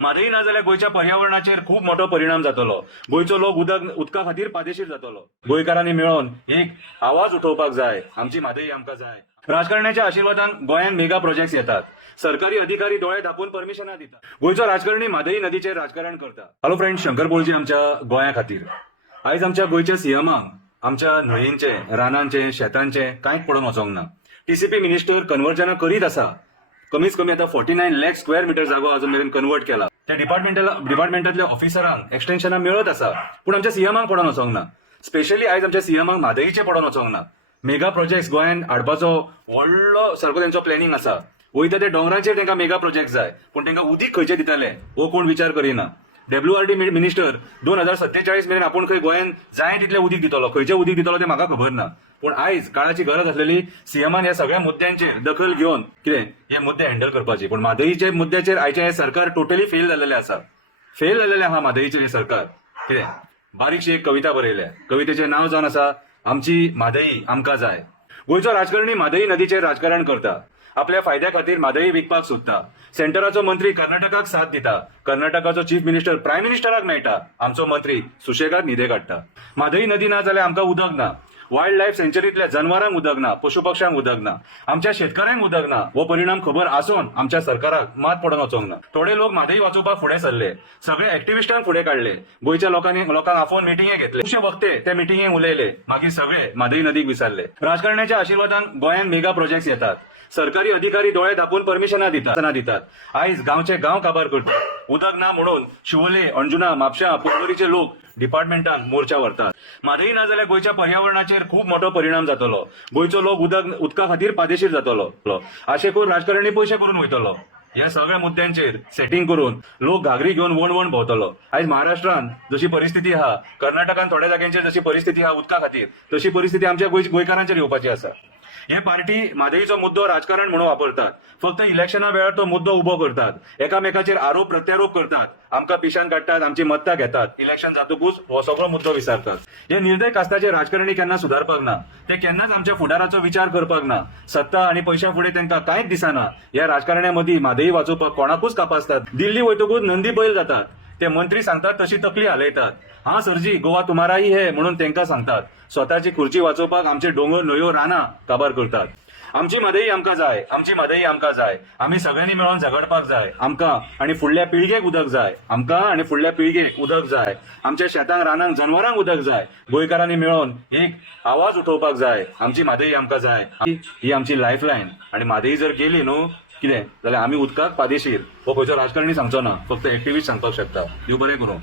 म्हादई ना जाल्यार गोंयच्या पर्यावरणाचेर खूप मोठो परिणाम जातलो। गोंयचो लोक उदका खातीर पादेशीर जातलो। गोंयकारांनी मेळोन एक आवाज उठोवपाक जाय, आमची म्हादई आमकां जाय। राजकारण्याच्या आशिर्वादान गोंयान मेगा प्रोजेक्ट्स येतात। सरकारी अधिकारी दोळे धापून परमिशनां दितात। गोंयचो राजकारणी म्हादई नदीचेर राजकारण करता। हॅलो फ्रेंड्स, शंकर पोळजी आमच्या गोंया खातीर आयज आमच्या गोंयच्या सीएमांक आमच्या न्हंयेंचे, रानांचे, शेतांचे कांयच पडून वचोंक ना। टीसीपी मिनिस्टर कन्वर्जना करीत आसा। कमीत कमी आता 49 लाख स्क्वेअर मीटर जागो अजून मेरेन कन्वर्ट केला। त्या डिपार्टमेंटातल्या ऑफिसरांक एक्सटेन्शनां मेळत आसा, पूण आमच्या सीएमांक पडून वचोंक ना। स्पेशली आयज आमच्या सीएमांक म्हादईचे पडून वचोंक ना। मेगा प्रोजेक्ट्स गोंयान हाडपाचो व्हडलो सारको तेंचो प्लॅनिंग आसा। वयता ते डोंगरांचेर तांकां मेगा प्रोजेक्ट जाय, पूण तांकां उदीक खंयचे दितले हो कोण विचार करिना। WRD मिनिस्टर 2047 मेरेन आपूण खंय गोंयान जाय तितलें उदीक दितलो, खंयचें उदीक दितलो तें म्हाका खबर ना। पूण आयज काळाची गरज आसलेली सीएमान ह्या सगळ्या मुद्द्यांचेर दखल घेवन कितें हे मुद्दे हँडल करपाची। पूण म्हादईच्या मुद्द्याचेर आयचे हे सरकार टोटली फेल जाल्लेलें आसा। फेल जाल्लेलें आहा म्हादईचें हे सरकार। कितें बारीकशी एक कविता बरयल्या, कवितेचें नांव जावन आसा आमची म्हादई आमकां जाय। गोंयचो राजकारणी म्हादई नदीचेर राजकारण करता। आपल्या फायद्या खातीर म्हादई विकपाक सोदता। सेंटराचो मंत्री कर्नाटकाक साथ दिता। कर्नाटकाचो चीफ मिनिस्टर प्रायम मिनिस्टराक मेळटा। आमचो मंत्री सुशेगाद न्हिदे काडटा। म्हादई नदी ना जाल्यार आमकां उदक ना। वायल्ड लायफ सेंच्युरींतल्या जनावरांक उदक ना, पशु पक्ष्यांक उदक ना, आमच्या शेतकऱ्यांक उदक ना। हो परिणाम खबर आसून आमच्या सरकाराक मात पडून वचोंक ना। थोडे लोक म्हादई वाचोवपाक फुडें सरले, सगळे एक्टिव्हिस्टांक फुडें काडले, गोंयच्या लोकांक आफोवन मिटिंगे घेतले। खुबशे वक्ते त्या मिटिंगेक उलयले, मागीर सगळे म्हादई नदीक विसरले। राजकारण्याच्या आशिर्वादान गोंयान मेगा प्रोजेक्ट्स येतात। सरकारी अधिकारी दोळे धापून परमिशनां दितात। आयज गांवचे गांव काबार करतात। उदक ना म्हणून शिवोले, अंजुना, म्हापशां, पर्वरीचे लोक डिपार्टमेंटान मोर्चा व्हरतात। म्हादई ना जाल्यार गोंयच्या पर्यावरणाचेर खूप मोठो परिणाम जातलो। गोंयचो लोक उदका खातीर पादेशीर जातलो। अशें करून राजकारणी पयशे करून वयतलो। ह्या सगळ्या मुद्द्यांचेर सेटिंग करून लोक घागरी घेवन वण भोंवतलो। आयज महाराष्ट्रान जशी परिस्थिती आहा, कर्नाटकान थोड्या जाग्यांचेर जशी परिस्थिती आहा उदका खातीर, तशी परिस्थिती आमच्या गोंयकारांचेर येवपाची आसा। हे पार्टी म्हादईचो मुद्दो राजकारण म्हणून वापरतात। फक्त इलेक्शना वेळार तो मुद्दो उबो करतात। एकामेकाचेर आरोप प्रत्यारोप करतात। आमकां पिशान काडटात, आमची मत्ता घेतात। इलेक्शन जातकूच हो सगळो मुद्दो विसरतात। हे निर्दय कास्ताचे राजकारणी केन्ना सुधारपाक ना। ते केन्नाच आमच्या फुडाराचो विचार करपाक ना। सत्ता आणि पैशा फुडें तांकां कांयच दिसना। ह्या राजकारण्या मदीं म्हादई वाचोवपाक कोणाकूच कापासतात। दिल्ली वयतकूच नंदी बैल जातात। ते मंत्री सांगतात तशी तकली हालयतात। हा सरजी गोवा तुम्हारा ही है म्हणून तांकां सांगतात। स्वताची खुर्ची वाचोवपाक आमचे डोंगर, न्हंयो, रानां काबार करतात। आमची म्हादई आमकां जाय, आमची म्हादई आमकां जाय। आमी सगळ्यांनी मेळोन झगडपाक जाय। आमकां आनी फुडल्या पिळगेक उदक जाय। आमकां आनी फुडल्या पिळगेक उदक जाय। आमच्या शेतांक, रानांक, जनावरांक उदक जाय। गोंयकारांनी मेळोन एक आवाज उठोवपाक जाय, आमची म्हादई आमकां जाय। ही आमची लायफलायन। आनी म्हादई जर गेली न्हू कितें जाल्यार आमी उदकाक पादेशीर। हो खंयचो राजकारणी सांगचो ना, फक्त एक्टिव्हिस्ट सांगपाक शकता। देव बरें करूं।